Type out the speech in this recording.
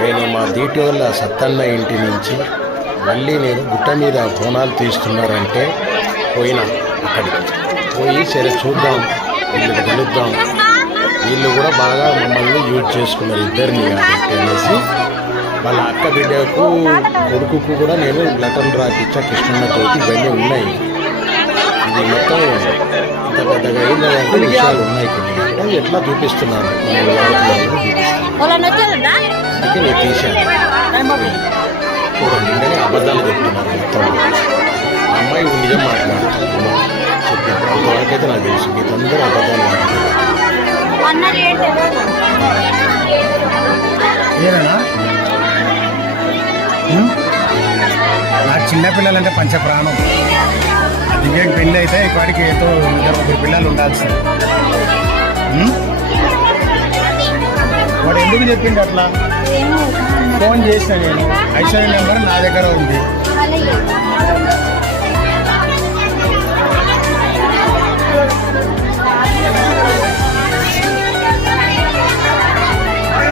నేను మా దీటోళ్ళ సత్తన్న ఇంటి నుంచి మళ్ళీ నేను గుట్ట మీద బోనాలు తీస్తున్నారంటే పోయినా అక్కడికి పోయి సరే చూద్దాం, వీళ్ళకి కలుద్దాం, వీళ్ళు కూడా బాగా మమ్మల్ని యూజ్ చేసుకున్నారు ఇద్దరిని కాబట్టి అనేసి వాళ్ళ అక్క బిడ్డకు కొడుకుకు కూడా నేను లెటర్ రాపిచ్చా కృష్ణన్నతోటి ఇవన్నీ ఉన్నాయి. ఇది మొత్తం ఇంత పెద్దగా అయిందంటే విషయాలు ఉన్నాయి కొన్ని అవి ఎట్లా చూపిస్తున్నాను చూపిస్తున్నాను అందుకే నేను తీశాను. చూడండి నేను అబద్ధాలు చెప్తున్నాను మొత్తం. అమ్మాయి నిజం మాట్లాడుతున్నాను చెప్పాను అంతవరకైతే నాకు తెలుసు మీరందరూ అబద్ధాలు మాట్లాడుతున్నారు. నాకు చిన్నపిల్లలంటే పంచ ప్రాణం. దివ్య పెళ్ళి అయితే ఇప్పటికి ఏదో ముగ్గురు పిల్లలు ఉండాల్సింది. వాడు ఎందుకు చెప్పిండు అట్లా? ఫోన్ చేసిన నేను, ఐశ్వర్య నెంబర్ నా దగ్గర ఉంది.